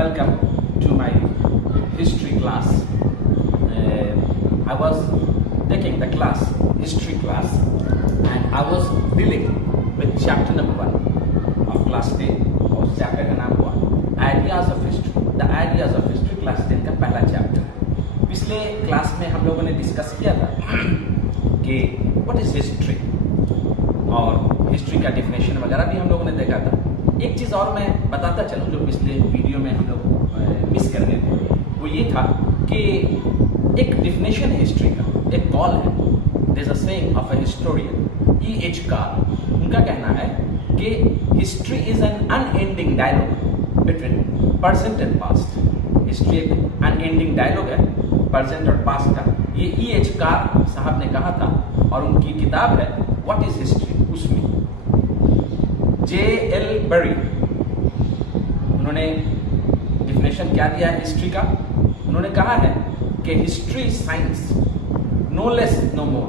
welcome to my history class. I was taking the class, history class, and I was dealing with chapter number 1 of class 10. और उस chapter का नाम हुआ ideas of history. The ideas of history class 10 का पहला chapter. पिछले class में हम लोगों ने डिस्कस किया था कि व्हाट इज हिस्ट्री और हिस्ट्री का डिफिनेशन वगैरह भी हम लोगों ने देखा था. एक चीज़ और मैं बताता चलूँ जो पिछले वीडियो में हम लोग मिस कर गए थे, वो ये था कि एक डिफिनेशन है हिस्ट्री का, एक कॉल है. There is a saying of a historian E.H. Carl. उनका कहना है कि history is an unending dialogue between present and past. History एक अनएंडिंग डायलॉग है प्रेजेंट और पास्ट का. ये E.H. कार्ल साहब ने कहा था और उनकी किताब है व्हाट इज हिस्ट्री. उसमें J.L. बरी उन्होंने डिफिनेशन क्या दिया है हिस्ट्री का. उन्होंने कहा है कि history science no less no more.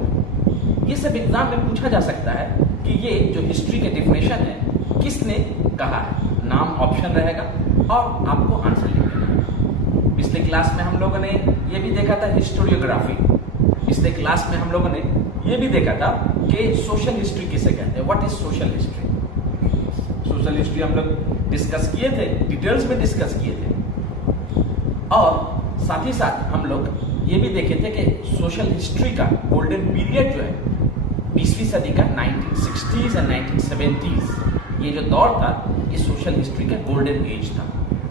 ये सब एग्जाम में पूछा जा सकता है कि ये जो हिस्ट्री के डिफिनेशन है किसने कहा है. नाम ऑप्शन रहेगा और आपको आंसर लिखना है. पिछले क्लास में हम लोगों ने ये भी देखा था हिस्टोरियोग्राफी. पिछले क्लास में हम लोगों ने ये भी देखा था कि सोशल हिस्ट्री किसे कहते हैं. What is social history. Social history हम लोग डिस्कस किए थे, डिटेल्स में डिस्कस किए थे. और साथ ही साथ हम लोग ये भी देखे थे कि सोशल हिस्ट्री का गोल्डन पीरियड जो है 20वीं सदी का 1960s एंड 1970s, ये जो दौर था ये सोशल हिस्ट्री का गोल्डन एज था.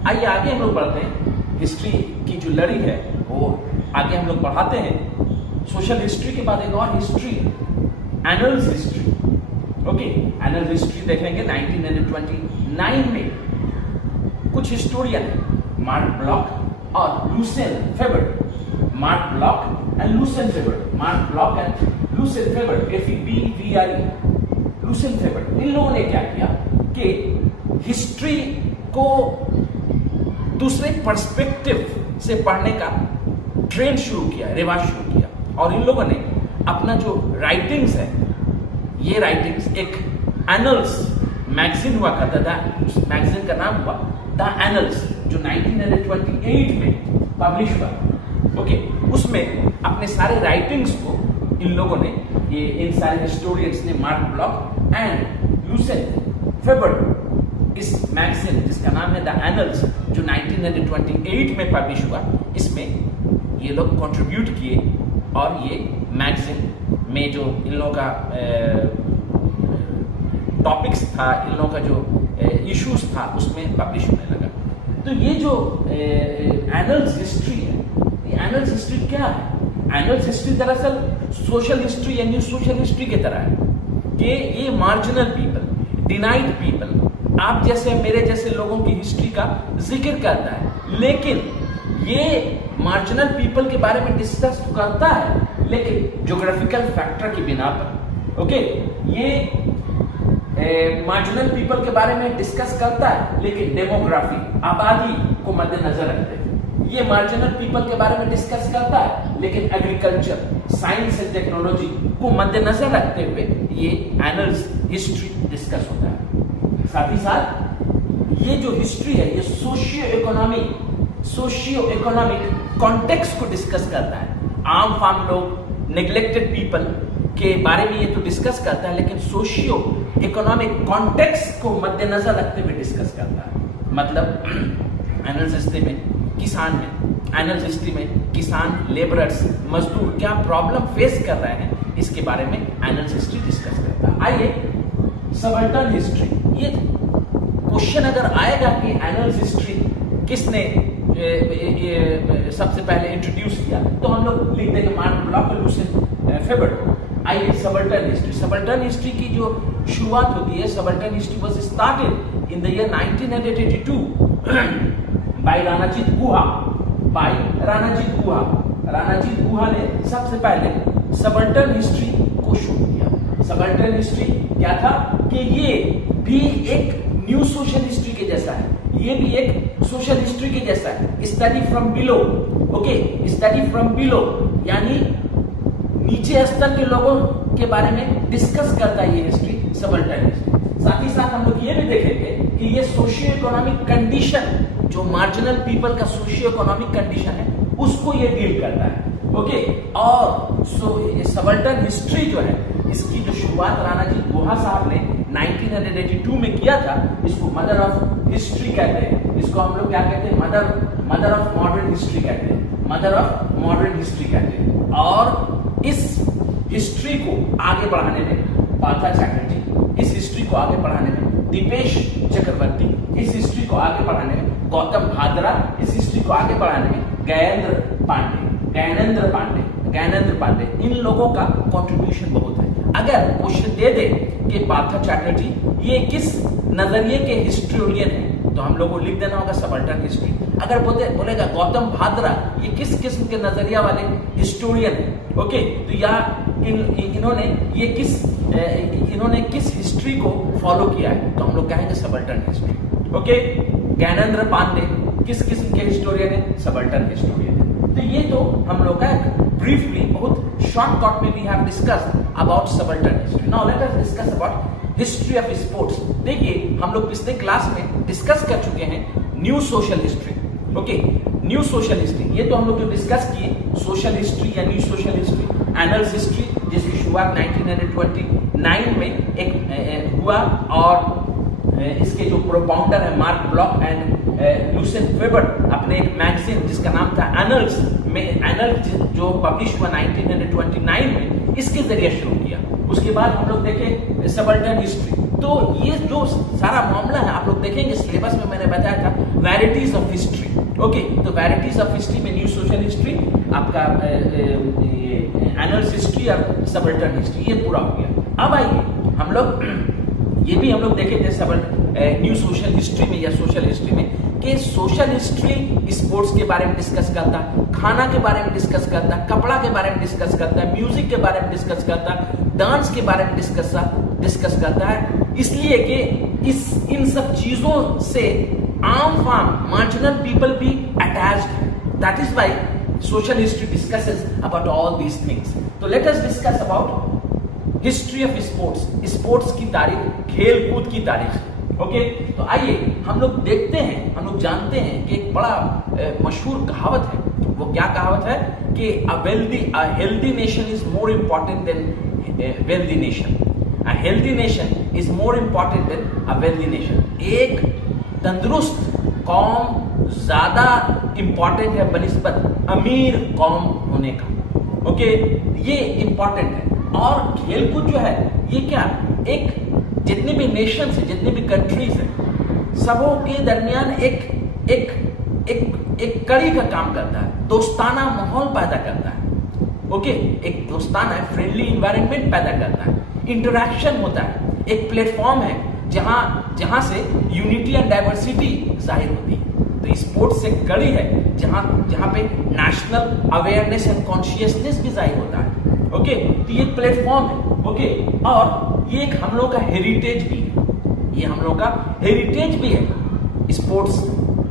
आइए आगे हम लोग बढ़ते हैं. हिस्ट्री की जो लड़ी है वो आगे हम लोग बढ़ाते हैं. सोशल हिस्ट्री के बाद एक और history Annales history. Okay, annal history देखेंगे 1929 में. कुछ हिस्टोरियन है मार्क ब्लॉक और Lucien Febvre. Marc Bloch and Lucien Febvre. Marc Bloch and Lucien Febvre, FEBVRE. Lucien Febvre, इन लोगों ने क्या किया कि हिस्ट्री को दूसरे पर्सपेक्टिव से पढ़ने का ट्रेंड शुरू किया, रिवाज शुरू किया. और इन लोगों ने अपना जो राइटिंग्स है, ये राइटिंग्स एक एनल्स मैगजीन हुआ करता था. उस मैगजीन का नाम हुआ द एनल्स, जो 1928 में पब्लिश हुआ. ओके, उसमें अपने सारे राइटिंग्स को इन लोगों ने, ये इन सारे हिस्टोरियंस ने, mark Bloch and Lucien favour, इस मैगजीन जिसका नाम है द एनल्स, जो 1928 में पब्लिश हुआ, इसमें ये लोग कंट्रीब्यूट किए. और ये मैगजीन में जो इन लोगों का टॉपिक्स था, इन लोगों का जो इश्यूज था, उसमें पब्लिश होने लगा. तो ये जो एनल्स हिस्ट्री है, ये एनल्स हिस्ट्री क्या है. एनल्स हिस्ट्री दरअसल सोशल हिस्ट्री या न्यू सोशल हिस्ट्री की तरह है कि ये मार्जिनल पीपल, डिनाइड पीपल, आप जैसे मेरे जैसे लोगों की हिस्ट्री का जिक्र करता है. लेकिन ये मार्जिनल पीपल के बारे में डिस्कस करता है, लेकिन ज्योग्राफिकल फैक्टर की बिना पर. ओके, ये मार्जिनल पीपल के बारे में डिस्कस करता है, लेकिन डेमोग्राफी, आबादी को मद्देनजर रखते हुए. ये मार्जिनल पीपल के बारे में डिस्कस करता है, लेकिन एग्रीकल्चर, साइंस एंड टेक्नोलॉजी को मद्देनजर रखते हुए ये एनल्स हिस्ट्री डिस्कस होता है. साथ ही साथ ये जो हिस्ट्री है ये सोशियो इकोनॉमिक कॉन्टेक्स्ट को डिस्कस करता है. आम फार्म लोग, नेग्लेक्टेड पीपल के बारे में ये तो डिस्कस करता है, लेकिन सोशियो इकोनॉमिक कॉन्टेक्स्ट को मद्देनजर रखते हुए डिस्कस करता है. मतलब एनल्स हिस्ट्री में किसान है, एनल्स हिस्ट्री में किसान, लेबरर्स, मजदूर क्या प्रॉब्लम फेस कर रहे हैं, इसके बारे में एनल्स हिस्ट्री डिस्कस करता है. आइए सबल्टन हिस्ट्री. ये क्वेश्चन अगर आएगा कि एनल्स हिस्ट्री किसने सबसे पहले इंट्रोड्यूस किया, तो हम लोग लिख देंगे मार्क ब्लॉक और लूसेन फेबर. आइए सबल्टन हिस्ट्री. सबल्टन हिस्ट्री की जो शुरुआत होती है, subaltern history was started in the year 1982 by Ranajit Guha. Ranajit Guha ने सबसे पहले सबल्टन हिस्ट्री को शुरू किया. सबल्टन हिस्ट्री क्या था कि ये भी एक न्यू सोशल हिस्ट्री के जैसा है, ये भी एक सोशल हिस्ट्री के जैसा है. Study from below. Okay, study from below यानी नीचे स्तर के लोगों के बारे में डिस्कस करता है ये हिस्ट्री सबल्टन हिस्ट्री. साथ ही साथ हम लोग ये भी देखेंगे कि ये सोशियो इकोनॉमिक कंडीशन जो मार्जिनल पीपल का सोशियो इकोनॉमिक कंडीशन है उसको ये डील करता है। ओके, और सबल्टन हिस्ट्री जो है इसकी जो शुरुआत राणा जी गुहा साहब ने 1982 में किया था, इसको मदर ऑफ हिस्ट्री कहते हैं। इसको हम लोग क्या कहते हैं? मदर ऑफ मॉडर्न हिस्ट्री कहते हैं, मदर ऑफ मॉडर्न हिस्ट्री कहते हैं। और इस हिस्ट्री को आगे बढ़ाने में पार्था चैटर्जी, इस हिस्ट्री को आगे बढ़ाने में दीपेश चक्रवर्ती, इस हिस्ट्री को आगे बढ़ाने में गौतम भादरा, इस हिस्ट्री को आगे बढ़ाने में ज्ञानेंद्र पांडे, इन लोगों का कंट्रीब्यूशन बहुत है। अगर क्वेश्चन दे दे कि पार्था चैटर्जी ये किस नजरिए के हिस्ट्रियन है, तो हम लोग को लिख देना होगा सबल्टन हिस्ट्री। अगर बोलेगा गौतम भादरा ये किस किस्म के नजरिया वाले हिस्टोरियन है, ओके, तो या इन्होंने किस हिस्ट्री को फॉलो किया है, तो हम लोग कहेंगे subaltern history. Okay, Gyanendra Pandey किस किस्म के हिस्टोरियन है? सबल्टन हिस्टोरियन है। तो ये तो हम लोग का ब्रीफली बहुत शॉर्टकट में we have discussed about subaltern history. Now let us discuss about history of sports. देखिए, हम लोग पिछले क्लास में डिस्कस कर चुके हैं new social history. Okay, new social history, ये तो हम लोग जो डिस्कस किए सोशल हिस्ट्री या new social history, Annales history, जिसकी शुरुआत 1929 में एक हुआ, और इसके जो प्रोपाउंडर है Marc Bloch and Lucent weber, अपने एक मैगजीन जिसका नाम था एनल्स में, एनल्स जो पब्लिश हुआ 1929 में, इसके जरिए शुरू किया। उसके बाद हम लोग देखें सबल्टन हिस्ट्री। तो ये जो सारा मामला है आप लोग देखेंगे सिलेबस में मैंने बताया था वैराइटीज ऑफ हिस्ट्री। ओके, तो वैराइटीज ऑफ हिस्ट्री में न्यू सोशल हिस्ट्री, आपका एनल्स हिस्ट्री और सबल्टन हिस्ट्री, ये पूरा हो गया। अब आइए हम लोग ये भी हम लोग देखे थे न्यू सोशल हिस्ट्री में या सोशल हिस्ट्री में कि सोशल हिस्ट्री स्पोर्ट्स के बारे में डिस्कस करता, खाना के बारे में डिस्कस करता, कपड़ा के बारे में डिस्कस करता, म्यूजिक के बारे में डिस्कस करता, डांस के बारे में डिस्कस करता है, इसलिए कि इन सब चीजों से आम फार्म मार्जिनल पीपल भी अटैच्ड है। That is why social history discusses about all these things. तो let us discuss about history of sports, sports की तारीख, खेल कूद की तारीख। ओके, तो आइए हम लोग देखते हैं, हम लोग जानते हैं कि एक बड़ा मशहूर कहावत है। वो क्या कहावत है कि a healthy nation is more important than a wealthy nation. A healthy nation is more important than a wealthy nation. एक तंदुरुस्त कौम ज्यादा इंपॉर्टेंट है बनिस्बत अमीर कौम होने का। ओके, ये इंपॉर्टेंट है। और खेलकूद जो है ये क्या, एक जितने भी नेशंस है, जितने भी कंट्रीज है, सबों के दरमियान एक कड़ी का काम करता है, दोस्ताना माहौल पैदा करता है। ओके, एक दोस्ताना फ्रेंडली इन्वायरमेंट पैदा करता है, इंटरेक्शन होता है, एक प्लेटफॉर्म है जहां से यूनिटी एंड डाइवर्सिटी जाहिर होती है। तो स्पोर्ट्स एक कड़ी है जहां पे नेशनल अवेयरनेस एंड कॉन्शियसनेस भी जाहिर होता है। ओके, तो ये प्लेटफॉर्म है। ओके, और ये एक हम लोग का हेरिटेज भी है, ये हम लोग का हेरिटेज भी है। स्पोर्ट्स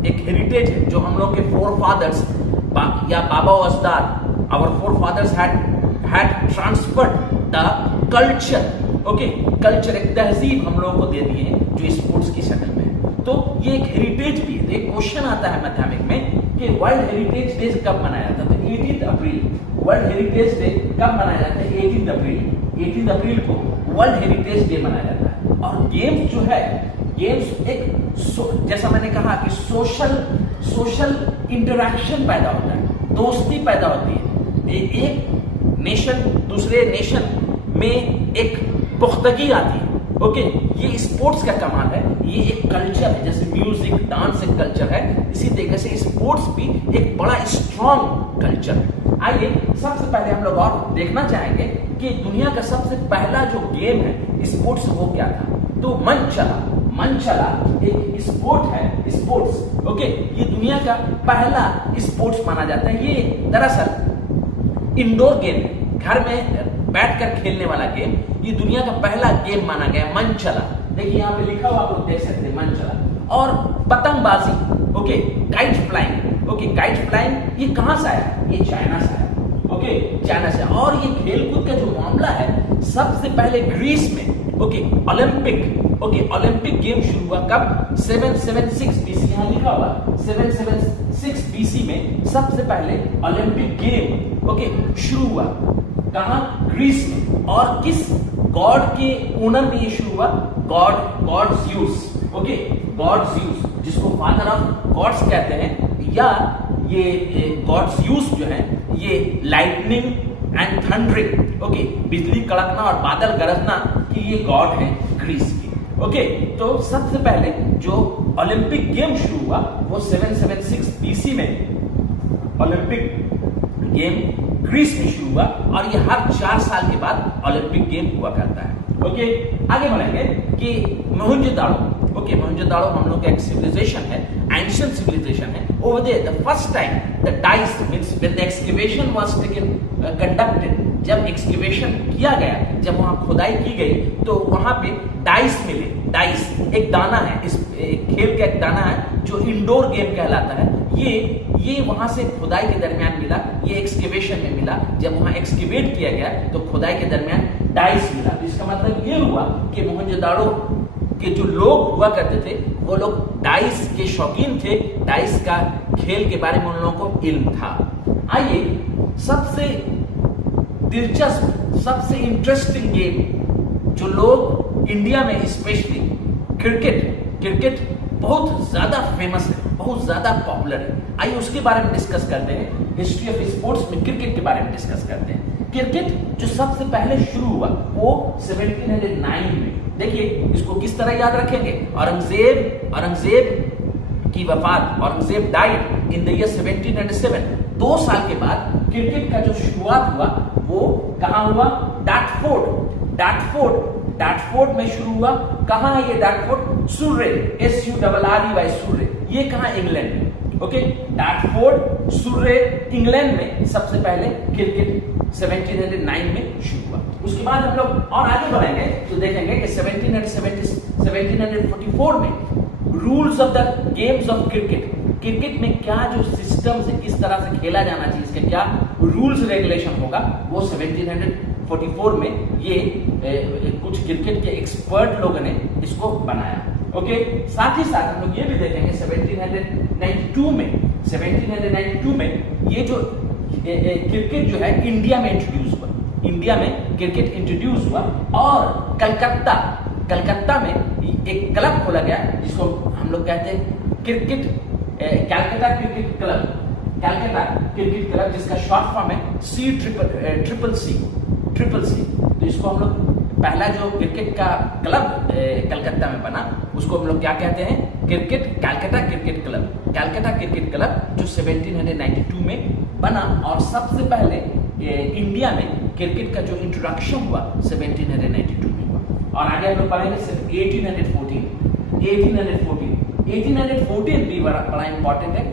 एक हेरिटेज है जो हम लोग के फोर फादर्स या बाबा व अजदाद, our forefathers had transferred the culture. Okay, culture एक तहजीब हम लोगों को दे दी है जो स्पोर्ट्स की शक्ल में है। तो ये एक हेरिटेज भी है। तो एक क्वेश्चन आता है मैथमेटिक्स में कि वर्ल्ड हेरिटेज डे कब मनाया जाता है? 18 अप्रैल। वर्ल्ड हेरिटेज डे कब मनाया जाता है? 18 अप्रैल। 18 अप्रैल को वर्ल्ड हेरिटेज डे मनाया जाता है। और गेम्स जो है, गेम्स एक जैसा मैंने कहा कि सोशल इंटरेक्शन पैदा होता है, दोस्ती पैदा होती है, एक नेशन दूसरे नेशन में एक पुख्तगी आती है। ओके, ये स्पोर्ट्स का कमाल है, ये एक कल्चर है, जैसे म्यूजिक डांस एक कल्चर है, इसी तरीके से स्पोर्ट्स भी एक बड़ा स्ट्रॉन्ग कल्चर है। आइए सबसे पहले हम लोग और देखना चाहेंगे कि दुनिया का सबसे पहला जो गेम है स्पोर्ट्स वो क्या था। तो मन चला एक स्पोर्ट है, स्पोर्ट्स। ओके, ये दुनिया का पहला स्पोर्ट्स माना जाता है। ये दरअसल इंडोर गेम है, घर में बैठकर खेलने वाला गेम। ये दुनिया का पहला गेम माना गया, मन चला। देखिए यहाँ पे लिखा हुआ आप लोग देख सकते हैं, मन चला। और पतंगबाजी, okay, kite flying. Okay, kite flying ये कहां से आया? ये चाइना से आया। ओके, चाइना से। और ये खेलकूद का जो मामला है सबसे पहले ग्रीस में okay Olympic, okay Olympic game शुरू हुआ कब? 776 बीसी, यहां लिखा हुआ 776 बीसी में सबसे पहले ओलंपिक गेम ओके शुरू हुआ। कहां? ग्रीस में। और किस गॉड के ओनर में ये शुरू हुआ? God Zeus, okay God Zeus, जिसको फादर ऑफ गॉड्स कहते हैं, या ये गॉड ज़्यूस जो है ये लाइटनिंग एंड थंडरिंग, ओके बिजली कड़कना और बादल गरजना की ये गॉड है ग्रीस की। ओके तो सबसे पहले जो ओलंपिक गेम शुरू हुआ वो 776 बीसी में ओलंपिक गेम ग्रीस में शुरू हुआ, और ये हर 4 साल के बाद ओलंपिक गेम हुआ करता है। ओके आगे बढ़ेंगे कि मोहनजोदाड़ो, ओके मोहनजोदाड़ो हम लोग का एक सिविलाइजेशन है, एंशिएंट सिविलाइजेशन है। Over there the first time the dice means when the excavation was taken conducted, जब एक्सकेवेशन किया गया, जब वहां खुदाई की गई तो वहां पे डाइस मिले। डाइस एक दाना है, इस खेल का एक दाना है जो इंडोर गेम कहलाता है। ये वहां से खुदाई के दरमियान मिला, ये एक्सकेवेशन में मिला। जब वहां एक्सकेवेट किया गया तो खुदाई के दरमियान डाइस मिला। इसका मतलब ये हुआ कि मोहनजोदाड़ो के जो लोग हुआ करते थे वो लोग डाइस के शौकीन थे, डाइस का खेल के बारे में उन लोगों को इल्म था। आइए सबसे दिलचस्प, सबसे इंटरेस्टिंग गेम जो लोग इंडिया में स्पेशली क्रिकेट बहुत ज्यादा फेमस है, बहुत ज्यादा पॉपुलर है। आइए उसके बारे में डिस्कस करते हैं। हिस्ट्री ऑफ स्पोर्ट्स में क्रिकेट के बारे में डिस्कस करते हैं। क्रिकेट जो सबसे पहले शुरू हुआ वो 1709 में। देखिए इसको किस तरह याद रखेंगे। औरंगजेब की वफात, Aurangzeb died in the year 1707। 2 साल के बाद क्रिकेट का जो शुरुआत हुआ वो कहां हुआ? डार्टफोर्ड में शुरू हुआ। कहां है ये डार्टफोर्ड? सुर्रे, SURREY सुर्रे। ये कहां? इंग्लैंड में। ओके डार्टफोर्ड, सुर्रे, इंग्लैंड में सबसे पहले क्रिकेट 1709 में शुरू हुआ। उसके बाद हम लोग और आगे बढ़ेंगे तो देखेंगे कि 1744 में rules of the games of cricket में क्या जो सिस्टम से किस तरह से खेला जाना चाहिए, इसके क्या रूल्स रेगुलेशन होगा, वो 1744 में ये कुछ क्रिकेट के एक्सपर्ट लोगों ने इसको बनाया। ओके साथ ही साथ हम लोग ये भी देखेंगे 1792 में ये जो क्रिकेट जो है इंडिया में इंट्रोड्यूस हुआ। इंडिया में क्रिकेट इंट्रोड्यूस हुआ और कलकत्ता में एक क्लब खोला गया जिसको हम लोग कहते हैं कैलकाटा क्रिकेट क्लब, जिसका शॉर्ट फॉर्म है ट्रिपल सी। तो इसको हम लोग पहला जो क्रिकेट का क्लब कलकत्ता में बना उसको हम लोग क्या कहते हैं? कैलकाटा क्रिकेट क्लब जो 1792 में बना। और सबसे पहले इंडिया में क्रिकेट का जो इंट्रोडक्शन हुआ 1792 में हुआ। और आगे हम लोग पढ़ेंगे 1814 भी बड़ा इंपॉर्टेंट है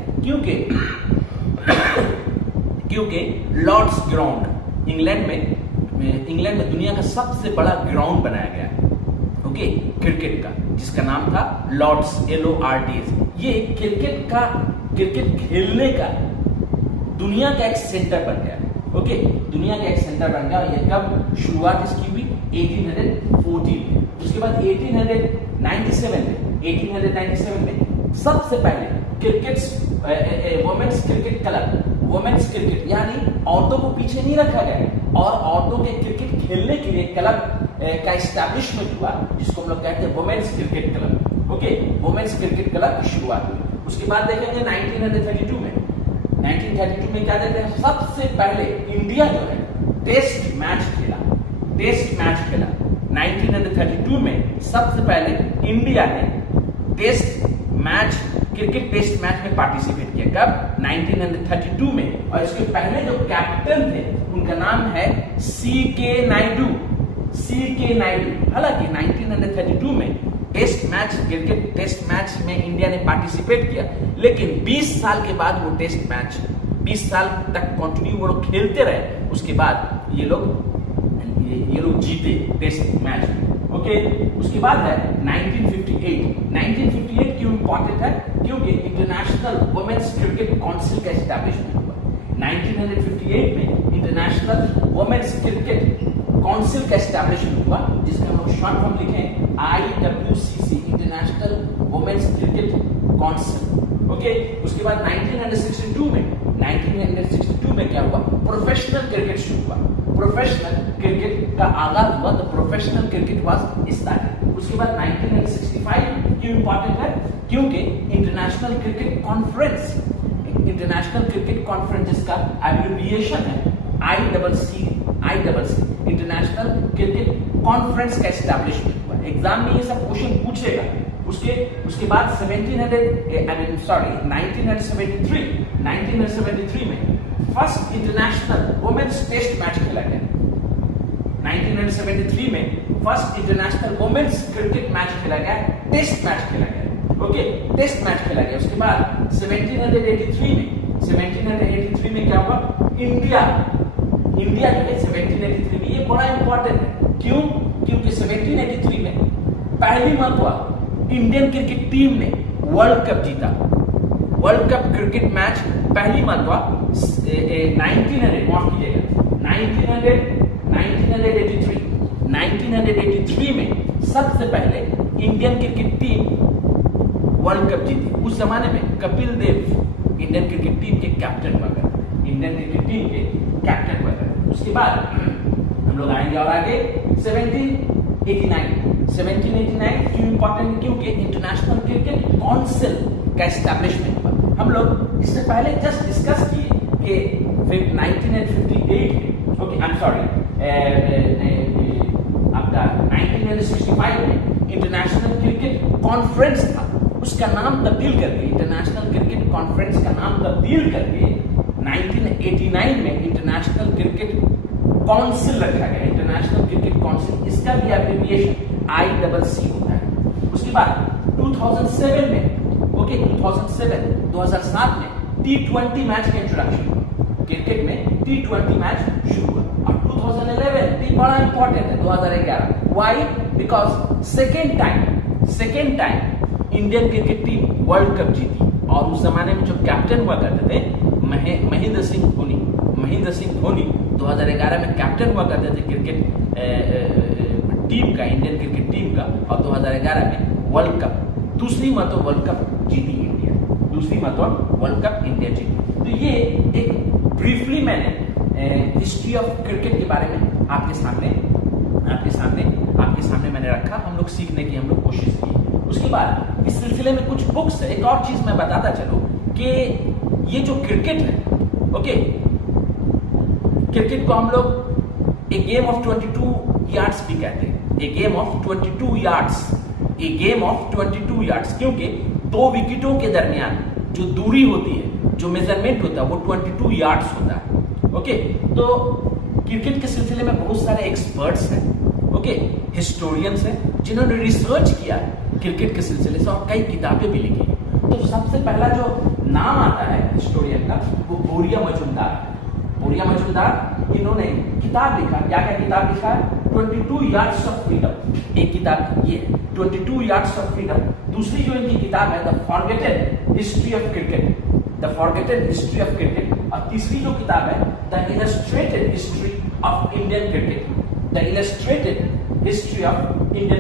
क्योंकि लॉर्ड्स ग्राउंड इंग्लैंड में दुनिया का सबसे बड़ा ग्राउंड बनाया गया ओके क्रिकेट का, जिसका नाम था लॉर्ड्स LORDS। ये क्रिकेट खेलने का दुनिया का एक सेंटर बन गया। ओके दुनिया का एक सेंटर बन गया। ये कब शुरुआत इसकी हुई? 1814 में। उसके बाद 1897 में सबसे पहले वुमेन्स क्रिकेट यानी औरतों को पीछे नहीं रखा गया और औरतों के क्रिकेट खेलने के लिए क्लब का एस्टैब्लिशमेंट हुआ, जिसको हम लोग कहते हैं women's cricket club. Okay women's cricket club की शुरुआत हुई। उसके बाद देखेंगे 1932 में क्या देखते हैं? सबसे पहले इंडिया जो है टेस्ट मैच खेला। 1932 में सबसे पहले इंडिया ने क्रिकेट टेस्ट मैच में पार्टिसिपेट किया। कब? 1932 में। और इसके पहले जो कैप्टन थे उनका नाम है CK नायडू। हालांकि 1932 में क्रिकेट टेस्ट मैच में इंडिया ने पार्टिसिपेट किया, लेकिन 20 साल के बाद वो टेस्ट मैच 20 साल तक कंटिन्यू वो लोग खेलते रहे। उसके बाद ये लोग जीते टेस्ट मैच में। ओके उसके बाद है 1958 क्यों इंपॉर्टेंट है? क्योंकि इंटरनेशनल वुमेन्स क्रिकेट काउंसिल का एस्टैब्लिशमेंट हुआ। 1958 में इंटरनेशनल वुमेन्स क्रिकेट काउंसिल का एस्टैब्लिशमेंट हुआ, जिसका हम लोग शॉर्ट फॉर्म लिखे IWCC, international women's cricket council. Okay, उसके बाद 1962 में क्या हुआ, प्रोफेशनल क्रिकेट शुरू हुआ, प्रोफेशनल क्रिकेट का आगाज हुआ, the professional cricket was started. उसके बाद 1965 क्यों इंपॉर्टेंट है, क्योंकि इंटरनेशनल क्रिकेट कॉन्फ्रेंस, जिसका एब्रिविएशन है ICC, इंटरनेशनल क्रिकेट कॉन्फ्रेंस का एस्टैब्लिशमेंट हुआ। एग्जाम में ये सब क्वेश्चन पूछेगा। उसके बाद 1973 में first international women's test match खेला गया। 1973 में first international women's cricket match खेला गया, टेस्ट मैच खेला गया। ओके, टेस्ट मैच खेला गया। उसके बाद 1783 में क्या हुआ, इंडिया जो है 1783 में, ये बड़ा इंपॉर्टेंट है। क्यों, क्योंकि 1783 में पहली मरतबा इंडियन क्रिकेट टीम ने वर्ल्ड कप जीता। वर्ल्ड कप क्रिकेट मैच पहली मरतबा 1983 में सबसे पहले Indian cricket team world cup जीती। उस जमाने में Kapil Dev Indian cricket team के कैप्टन हुआ करते, उसके बाद हम लोग आएंगे और आगे 1789 क्यों इंपॉर्टेंट, क्योंकि इंटरनेशनल क्रिकेट काउंसिल का एस्टैब्लिशमेंट हुआ। हम लोग इससे पहले जस्ट डिस्कस किए कि 1958 में, ओके आई एम सॉरी, आपका 1965 में इंटरनेशनल क्रिकेट कॉन्फ्रेंस था, उसका नाम तब्दील करके, इंटरनेशनल क्रिकेट कॉन्फ्रेंस का नाम तब्दील करके 1989 में इंटरनेशनल क्रिकेट काउंसिल रखा गया, इंटरनेशनल क्रिकेट काउंसिल, इसका भी एब्रिविएशन ICC होता है। उसके बाद 2007 में, ओके 2007 में T20 मैच का इंट्रोडक्शन हुआ, क्रिकेट में T20 मैच शुरू हुआ। और 2011 भी बड़ा इंपॉर्टेंट है, 2011, why, because second time Indian cricket team world cup जीती। और उस जमाने में जो कैप्टन हुआ करते थे महेंद्र सिंह धोनी 2011 में कैप्टन हुआ करते थे क्रिकेट टीम का, इंडियन क्रिकेट टीम का। और 2011 में वर्ल्ड कप, दूसरी मरतबा वर्ल्ड कप जीती इंडिया, जीती। तो ये एक ब्रीफली मैंने हिस्ट्री ऑफ क्रिकेट के बारे में आपके सामने मैंने रखा, हम लोग सीखने की हम लोग कोशिश की। उसके बाद इस सिलसिले में कुछ बुक्स है। एक और चीज मैं बताता चलूं कि ये जो क्रिकेट है, ओके, क्रिकेट को हम लोग ए गेम ऑफ 22 यार्ड्स भी कहते हैं, ए गेम ऑफ 22 यार्ड्स, क्योंकि दो विकेटों के दरमियान जो दूरी होती है, जो मेजरमेंट होता है, वो 22 यार्ड्स होता है। ओके, तो क्रिकेट के सिलसिले में बहुत सारे एक्सपर्ट्स हैं, ओके, हिस्टोरियंस हैं, जिन्होंने रिसर्च किया क्रिकेट के सिलसिले से और कई किताबें भी लिखी। तो सबसे पहला जो नाम आता है हिस्टोरियन का, वो बोरिया मजुमदार। इन्होंने किताब लिखा, क्या किताब लिखा है, 22 यार्ड्स ऑफ फ्रीडम। एक किताब ये है 22 यार्ड्स ऑफ फ्रीडम। दूसरी जो इनकी किताब है द फॉरगेटेन हिस्ट्री ऑफ क्रिकेट। और तीसरी जो किताब है the illustrated history of Indian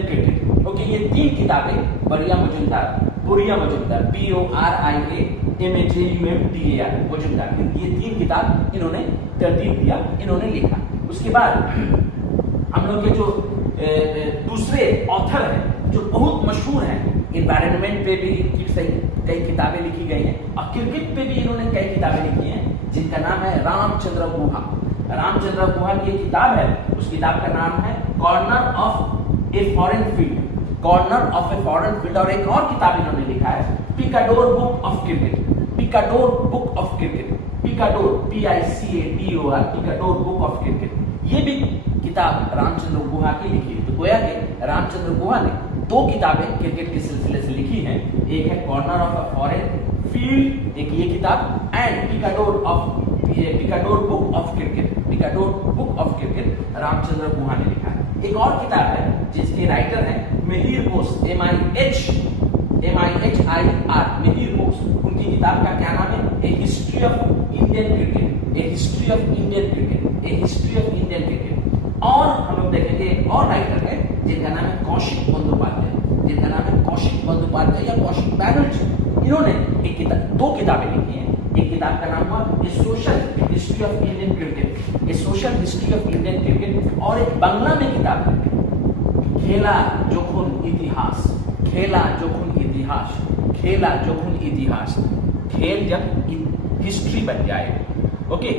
cricket. Okay, ये तीन किताबें बोरिया मजुमदार BORIAMAJUMDAR मजुमदार, ये तीन किताब इन्होंने तरतीब दिया, इन्होंने लिखा। उसके बाद हम लोग के जो दूसरे ऑथर हैं जो बहुत मशहूर हैं, एनवायरनमेंट पे भी कई किताबें लिखी गई हैं और क्रिकेट पे भी इन्होंने कई किताबें लिखी हैं, जिनका नाम है रामचंद्र गुहा की एक किताब है, उस किताब का नाम है corner of a foreign field. और एक और किताब इन्होंने लिखा है Picador book of cricket, Picador book of cricket. ये भी किताब रामचंद्र गुहा की लिखी है। तो गोया के रामचंद्र गुहा ने दो किताबें क्रिकेट के सिलसिले से लिखी हैं, एक है corner of a foreign field, एक ये किताब, and Picador book of cricket Ramachandra Guha ने लिखा है। एक और किताब है जिसके राइटर हैं मिहिर बोस, MIHIR, मिहिर बोस। उनकी किताब का क्या नाम है, ए हिस्ट्री ऑफ इंडियन क्रिकेट। और हम लोग और राइटर है जिनका नाम है कौशिक बंदोपाध्याय, जिनका नाम है कौशिक बंदोपाध्याय या कौशिक बैनर्जी। इन्होंने एक किताब, 2 किताबें लिखी हैं। एक किताब का नाम हुआ a social history of Indian cricket, a social history of Indian cricket, और एक बांग्ला में किताब है खेला जोखुन इतिहास, खेला जोखुन इतिहास, खेला जोखुन इतिहास, खेल जब हिस्ट्री बन जाए। ओके,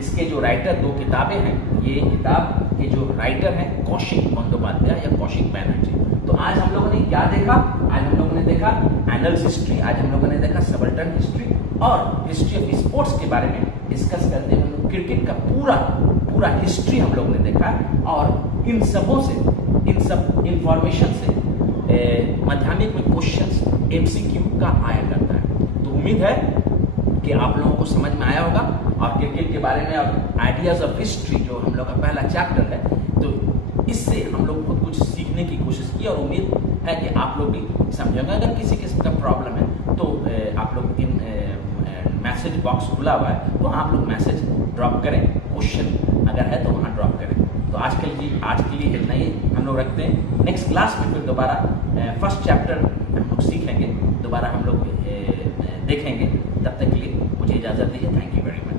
इसके जो राइटर 2 किताबें हैं, ये किताब के जो राइटर हैं कौशिक बंदोपाध्याय या कौशिक बैनर्जी। तो आज हम लोगों ने क्या देखा? आज हम लोगों ने देखा एनल्स हिस्ट्री, आज हम लोगों ने देखा सबल्टन हिस्ट्री और हिस्ट्री ऑफ स्पोर्ट्स के बारे में डिस्कस करते हुए हम लोग क्रिकेट का पूरा हिस्ट्री हम लोगों ने देखा। और इन सबों से, इन सब इंफॉर्मेशन से माध्यमिक में क्वेश्चंस MCQ का आया करता है। तो उम्मीद है कि आप लोगों को समझ में आया होगा और क्रिकेट के बारे में और आइडियाज ऑफ हिस्ट्री जो हम लोग का पहला चैप्टर है, तो इससे हम लोग बहुत कुछ सीखने की कोशिश की और उम्मीद है कि आप लोग भी समझेंगे। अगर किसी किस्म का प्रॉब्लम है तो आप लोग इन मैसेज बॉक्स खुला हुआ है, तो आप लोग मैसेज ड्रॉप करें, क्वेश्चन अगर है तो वहाँ ड्रॉप करें। तो आज के लिए इतना ही हम लोग रखते हैं। नेक्स्ट क्लास में फिर दोबारा फर्स्ट चैप्टर हम लोग सीखेंगे, दोबारा हम लोग देखेंगे। तब तक के लिए मुझे इजाज़त दीजिए। Thank you very much.